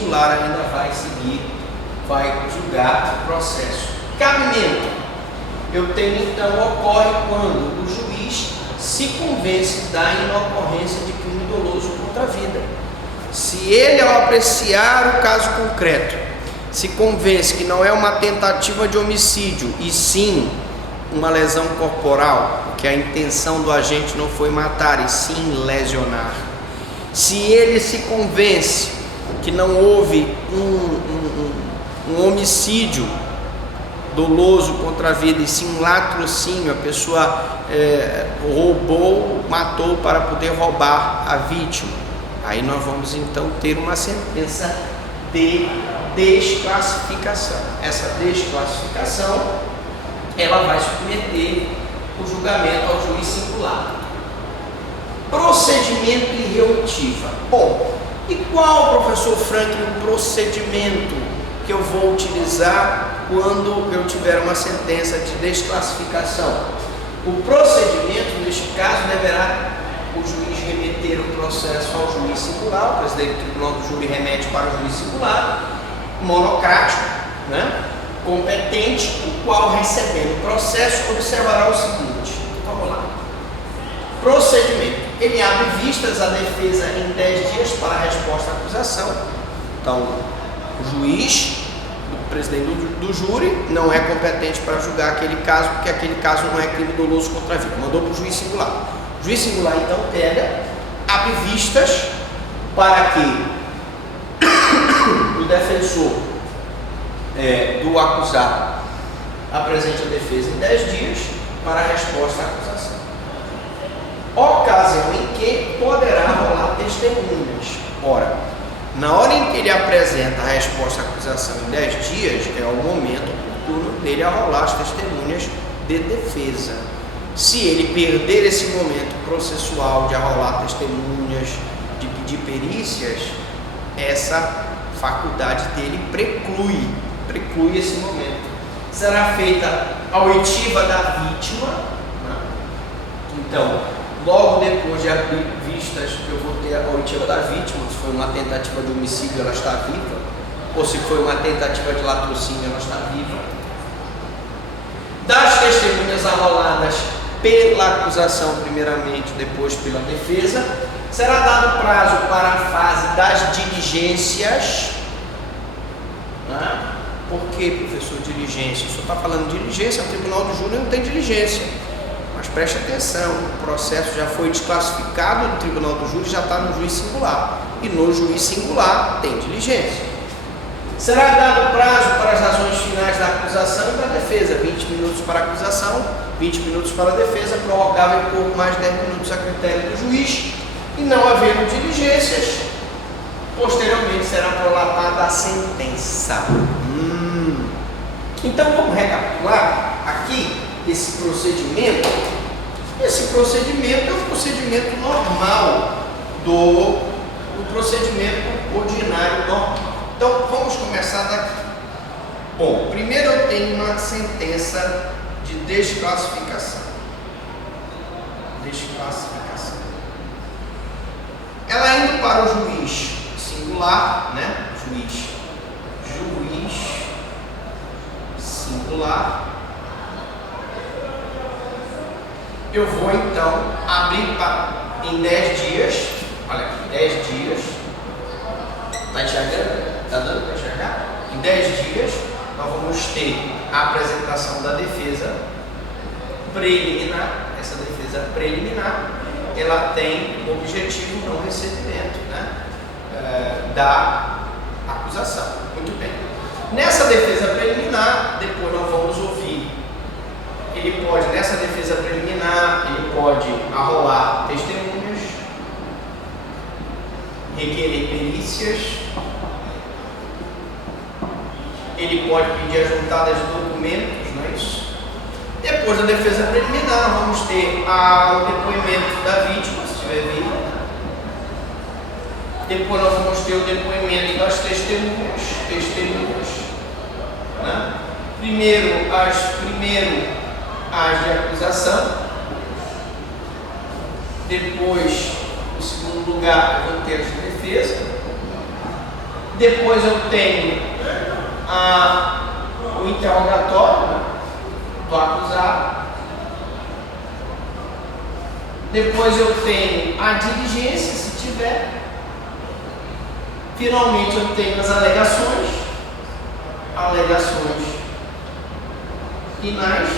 singular ainda vai seguir, vai julgar o processo. Cabimento. Eu tenho então, ocorre quando o juiz se convence da inocorrência de crime doloso contra a vida. Se ele, ao apreciar o caso concreto, se convence que não é uma tentativa de homicídio, e sim uma lesão corporal, porque a intenção do agente não foi matar, e sim lesionar. Se ele se convence que não houve um homicídio doloso contra a vida, e sim um latrocínio, a pessoa roubou, matou para poder roubar a vítima, aí nós vamos então ter uma sentença de desclassificação. Essa desclassificação, ela vai submeter o julgamento ao juiz singular. Procedimento e reoitiva. Bom, e qual, professor Franklin, o procedimento que eu vou utilizar quando eu tiver uma sentença de desclassificação? O procedimento, neste caso, deverá o juiz remeter o processo ao juiz singular, o presidente do tribunal do júri remete para o juiz singular, monocrático, né? Competente, o qual, recebendo o processo, observará o seguinte. Vamos lá. Procedimento. Ele abre vistas à defesa em 10 dias para a resposta à acusação. Então, o juiz, o presidente do júri, não é competente para julgar aquele caso, porque aquele caso não é crime doloso contra a vida. Mandou para o juiz singular. O juiz singular, então, pega, abre vistas para que o defensor do acusado apresente a defesa em 10 dias para a resposta à acusação. Ocasião em que poderá rolar testemunhas. Ora, na hora em que ele apresenta a resposta à acusação em 10 dias, é o momento oportuno dele arrolar as testemunhas de defesa. Se ele perder esse momento processual de arrolar testemunhas, de pedir perícias, essa faculdade dele preclui esse momento. Será feita a oitiva da vítima, né? Então, logo depois de abrir vistas, eu vou ter a oitiva da vítima. Se foi uma tentativa de homicídio, ela está viva, ou se foi uma tentativa de latrocínio, ela está viva. Das testemunhas arroladas pela acusação primeiramente, depois pela defesa, será dado prazo para a fase das diligências. Né? Por que, professor, diligência? O senhor está falando de diligência, o tribunal do júri não tem diligência. Mas preste atenção, o processo já foi desclassificado no tribunal do júri, já está no juiz singular. E no juiz singular tem diligência. Será dado prazo para as razões finais da acusação e da defesa, 20 minutos para a acusação, 20 minutos para a defesa, prorrogável por mais 10 minutos a critério do juiz, e não havendo diligências, posteriormente será prolatada a sentença. Então vamos recapitular aqui esse procedimento. Esse procedimento é um procedimento normal do procedimento ordinário normal. Então vamos começar daqui. Bom, primeiro eu tenho uma sentença de desclassificação. Ela indo para o juiz singular, né? Juiz singular. Eu vou então abrir em 10 dias. Olha aqui, 10 dias. Está enxergando? Está dando para enxergar? Em 10 dias nós vamos ter a apresentação da defesa preliminar. Essa defesa preliminar, ela tem o objetivo não recebimento, né, da acusação. Muito bem. Nessa defesa preliminar, depois nós vamos ouvir. Ele pode, nessa defesa preliminar, ele pode arrolar testemunhas, requerer perícias, ele pode pedir a juntada de documentos, não é isso? Depois da defesa preliminar, nós vamos ter o depoimento da vítima, se estiver viva. Depois nós vamos ter o depoimento das testemunhas, né? Primeiro as de acusação, depois, em segundo lugar, eu vou ter as de defesa, Depois eu tenho o interrogatório, né, do acusado. Depois eu tenho a diligência, se tiver. Finalmente eu tenho as alegações finais.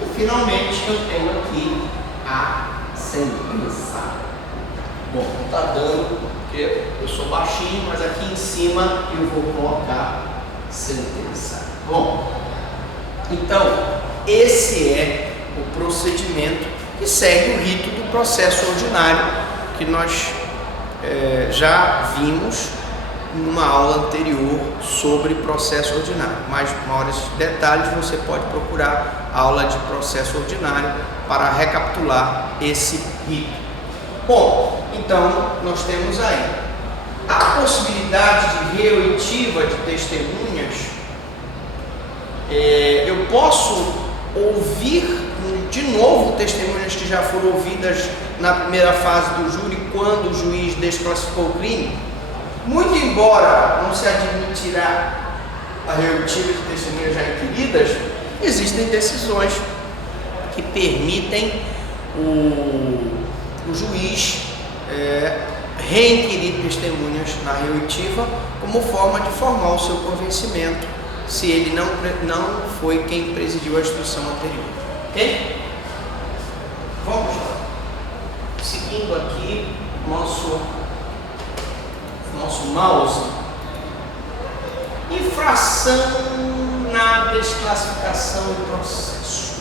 E finalmente eu tenho aqui a sentença. Bom, não está dando, porque eu sou baixinho, mas aqui em cima eu vou colocar sentença. Bom, então esse é o procedimento que segue o rito do processo ordinário, que nós já vimos numa aula anterior sobre processo ordinário. Mas maiores detalhes você pode procurar a aula de processo ordinário para recapitular esse rito. Bom, então nós temos aí a possibilidade de reoitiva de testemunhas. Eu posso ouvir de novo testemunhas que já foram ouvidas na primeira fase do júri, quando o juiz desclassificou o crime. Muito embora não se admitirá a reoitiva de testemunhas já inquiridas, existem decisões que permitem o juiz reinquirir testemunhas na reoitiva como forma de formar o seu convencimento, se ele não foi quem presidiu a instrução anterior. Ok? Vamos lá. Seguindo aqui nosso mouse. Infração na desclassificação do processo.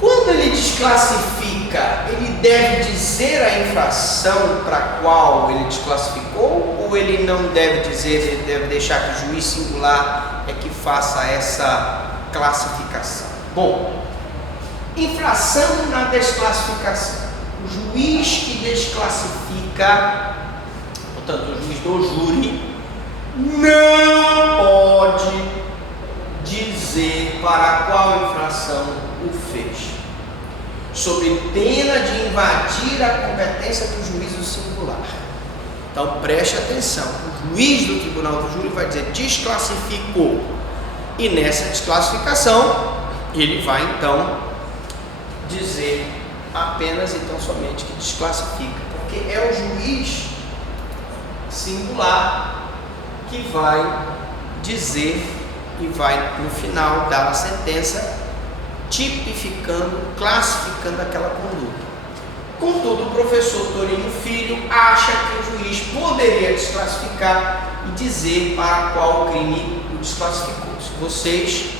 Quando ele desclassifica, ele deve dizer a infração para a qual ele desclassificou, ou ele não deve dizer, ele deve deixar que o juiz singular é que faça essa classificação? Bom, infração na desclassificação. O juiz que desclassifica, portanto, o juiz do júri, não pode dizer para qual infração o fez, sob pena de invadir a competência do juízo singular. Então preste atenção, o juiz do tribunal do júri vai dizer desclassificou, e nessa desclassificação ele vai então dizer apenas e tão somente que desclassifica, porque é o juiz singular que vai dizer e vai no final dar a sentença tipificando, classificando aquela conduta. Contudo, o professor Torino Filho acha que o juiz poderia desclassificar e dizer para qual crime o desclassificou. Se vocês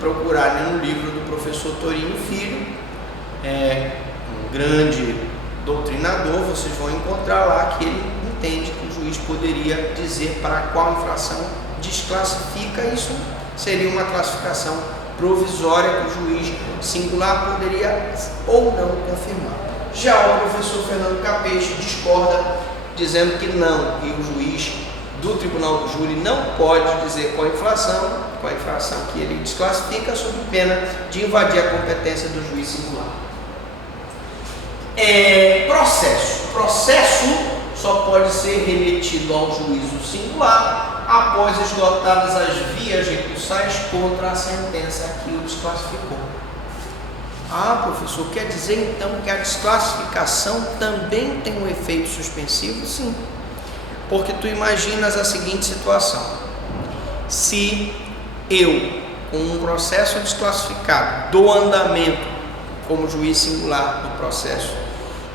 procurarem no livro do professor Torino Filho, um grande doutrinador, vocês vão encontrar lá que ele entende que o juiz poderia dizer para qual infração desclassifica. Isso seria uma classificação provisória que o juiz singular poderia ou não confirmar. Já o professor Fernando Capeixe discorda, dizendo que não, que o juiz do tribunal do júri não pode dizer qual a infração que ele desclassifica, sob pena de invadir a competência do juiz singular. Processo só pode ser remetido ao juízo singular após esgotadas as vias recursais contra a sentença que o desclassificou. Professor, quer dizer então que a desclassificação também tem um efeito suspensivo? Sim, porque tu imaginas a seguinte situação: se eu, com um processo desclassificado, dou andamento como juiz singular do processo,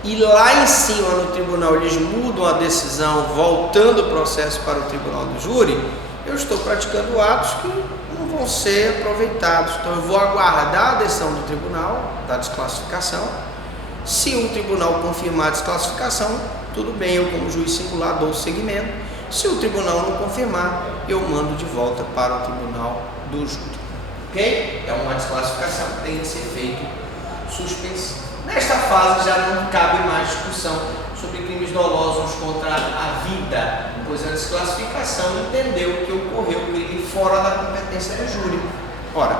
e lá em cima no tribunal eles mudam a decisão, voltando o processo para o tribunal do júri, eu estou praticando atos que não vão ser aproveitados. Então eu vou aguardar a decisão do tribunal da desclassificação. Se o tribunal confirmar a desclassificação, tudo bem, eu como juiz singular dou seguimento. Se o tribunal não confirmar, eu mando de volta para o tribunal do júri. Ok? É uma desclassificação que tem esse efeito suspensivo. Nesta fase já não cabe mais discussão sobre crimes dolosos contra a vida, pois a desclassificação entendeu que ocorreu crime fora da competência do júri. Ora,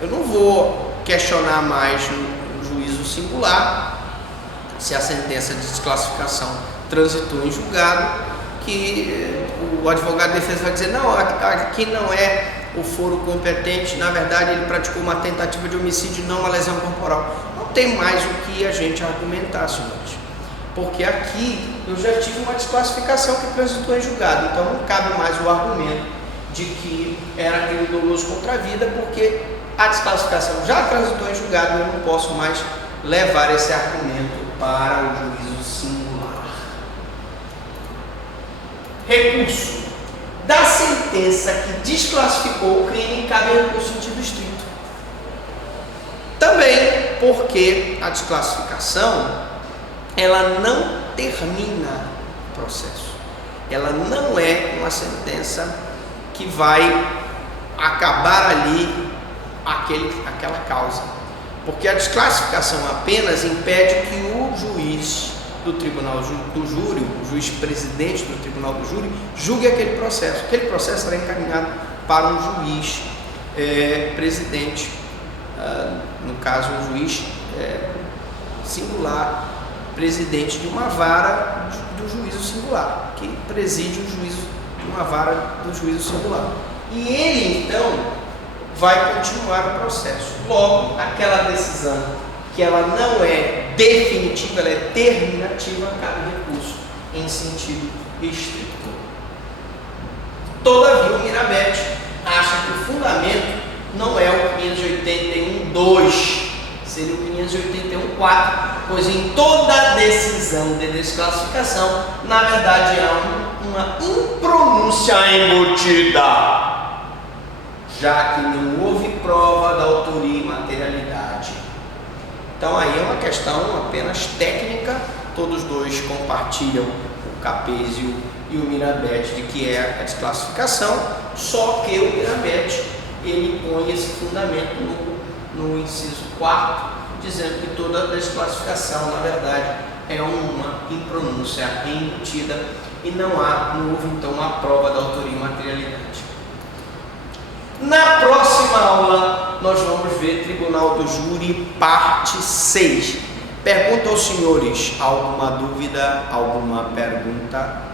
eu não vou questionar mais no juízo singular se a sentença de desclassificação transitou em julgado, que o advogado de defesa vai dizer, não, aqui não é o foro competente, na verdade ele praticou uma tentativa de homicídio, não uma lesão corporal. Não tem mais o que a gente argumentar, senhores, porque aqui eu já tive uma desclassificação que transitou em julgado, então não cabe mais o argumento de que era crime doloso contra a vida, porque a desclassificação já transitou em julgado e eu não posso mais levar esse argumento para o juízo singular. Recurso. Da sentença que desclassificou o crime, cabe recurso em sentido estrito. Também porque a desclassificação, ela não termina o processo. Ela não é uma sentença que vai acabar ali aquela causa. Porque a desclassificação apenas impede que o juiz do tribunal do júri, o juiz presidente do tribunal do júri, julgue aquele processo. Aquele processo será encaminhado para um juiz presidente, no caso um juiz singular, presidente de uma vara do juízo singular, que preside o juízo de uma vara do juízo singular. E ele então vai continuar o processo. Logo, aquela decisão que ela não é definitiva, ela é terminativa, cabe recurso em sentido estrito. Todavia, o Mirabete acha que o fundamento não é o 581.2, seria o 581.4, pois em toda decisão de desclassificação, na verdade, há uma impronúncia embutida, já que não houve prova da autoria e materialidade. Então aí é uma questão apenas técnica, todos dois compartilham, o Capêzio e o Mirabete, de que é a desclassificação, só que o Mirabete, ele põe esse fundamento no inciso 4º, dizendo que toda desclassificação, na verdade, é uma impronúncia embutida e não houve então uma prova da autoria e materialidade. Na próxima aula, nós vamos ver Tribunal do Júri, parte 6. Pergunto aos senhores, alguma dúvida, alguma pergunta?